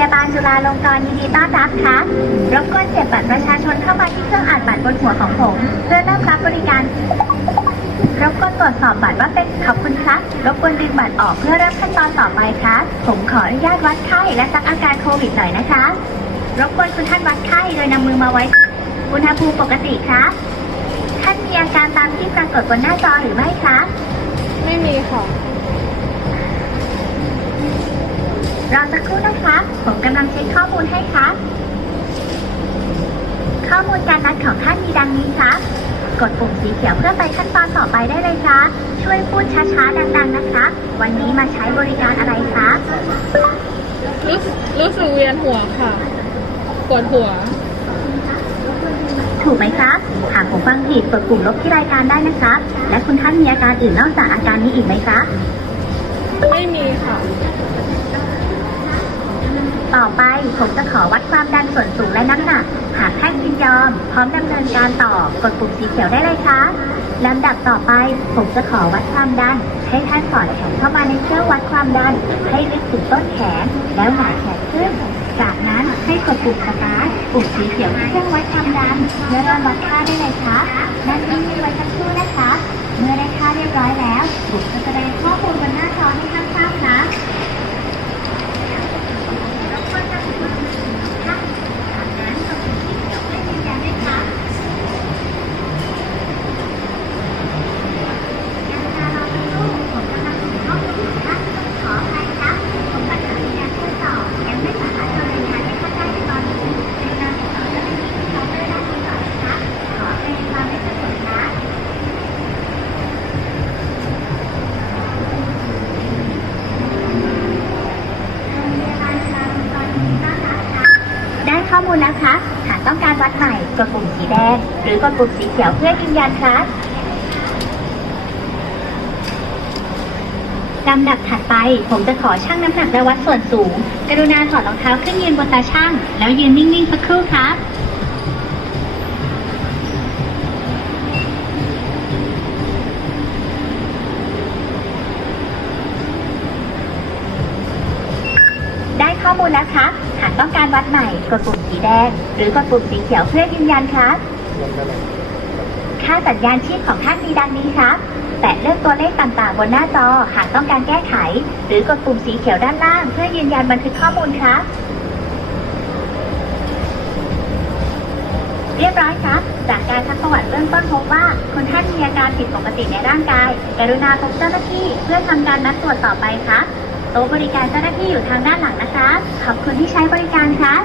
ยาบาลจุฬาลงกรณ์ยินดีต้อนรับค่ะรบกวนเสียบบัตรประชาชนเข้ามาที่เครื่องอ่านบัตรบนหัวของผม เพื่อเริ่มรับบริการ รบกวนตรวจสอบบัตรว่าเป็นขอบคุณครับ รบกวนดึงบัตรออกเพื่อเริ่มขั้นตอนต่อไปครับ ผมขออนุญาตวัดไข้และซักอาการโควิดหน่อยนะคะ รบกวนคุณท่านวัดไข้โดยนำมือมาไว้อุณหภูมิปกติครับ ท่านมีอาการตามที่ปรากฏบนหน้าจอหรือไม่ครับ ไม่มีค่ะ รอสักครู่นะคะ ผมกำลังเช็คข้อมูลให้ครับ ข้อมูลการนัดของท่านมีดังนี้ครับ กดปุ่มสีเขียวเพื่อไปขั้นตอนต่อไปได้เลยครับ ช่วยพูดช้าๆ ดังๆ นะครับ วันนี้มาใช้บริการอะไรครับรู้สึกรู้สึกเวียนหัวค่ะ ปวดหัว ถูกไหมครับ หากผมฟังผิดกดปุ่มลบที่รายการได้นะครับ และคุณท่านมีอาการอื่นนอกจากอาการนี้อีกไหมครับ ไม่มีค่ะ ต่อไปผมจะขอวัดความดันส่วนสูงและน้ำหนัก หากแพท่านยินยอม พร้อมดำเนินการต่อกดปุ่มสีเขียวได้เลยครับลำดับต่อไป ผมจะขอวัดความดัน ให้ท่านสอดแขนเข้ามาในเครื่องวัดความดัน ให้ลึกถึงต้นแขน แล้วหงายแขนขึ้น จากนั้นให้กดปุ่มสตาร์ทปุ่มสีเขียวที่เครื่องวัดความดันเพื่อเริ่มวัดค่าได้เลยครับนั่นนิ่ไว้สักครู่นะคะ เมื่อได้ค่าเรียบร้อยแล้วผมจะแสดงข้อมูลบนหน้าจอให้ท่านทราบครับ ได้ ข้อมูลแล้วคะหากต้องการวัดใหม่กดปุ่มสีแดง หรือกดปุ่มสีเขียวเพื่อยืนยันครับลำดับถัดไปผมจะขอชั่งน้ำหนักและวัดส่วนสูง กรุณาถอดรองเท้าขึ้นยืนบนตาช่างแล้วยืนนิ่งๆสักครู่ครับ มูลแล้วครับ หากต้องการวัดใหม่กดปุ่มสีแดง หรือกดปุ่มสีเขียวเพื่อยืนยันครับ ค่าสัญญาณชีพของท่านมีดังนี้ครับ แตะเลือกตัวเลขต่างๆ บนหน้าจอหากต้องการแก้ไข หรือกดปุ่มสีเขียวด้านล่าง เพื่อยืนยันบันทึกข้อมูลครับ เรียบร้อยครับ จากการซักประวัติเบื้องต้นพบว่าคุณท่านมีอาการผิดปกติในร่างกาย กรุณาพบเจ้าหน้าที่เพื่อทำการนัดตรวจต่อไปครับ ต๊ะบริการเจ้าหน้าที่อยู่ทางด้านหลังนะคะ ขอบคุณที่ใช้บริการครับ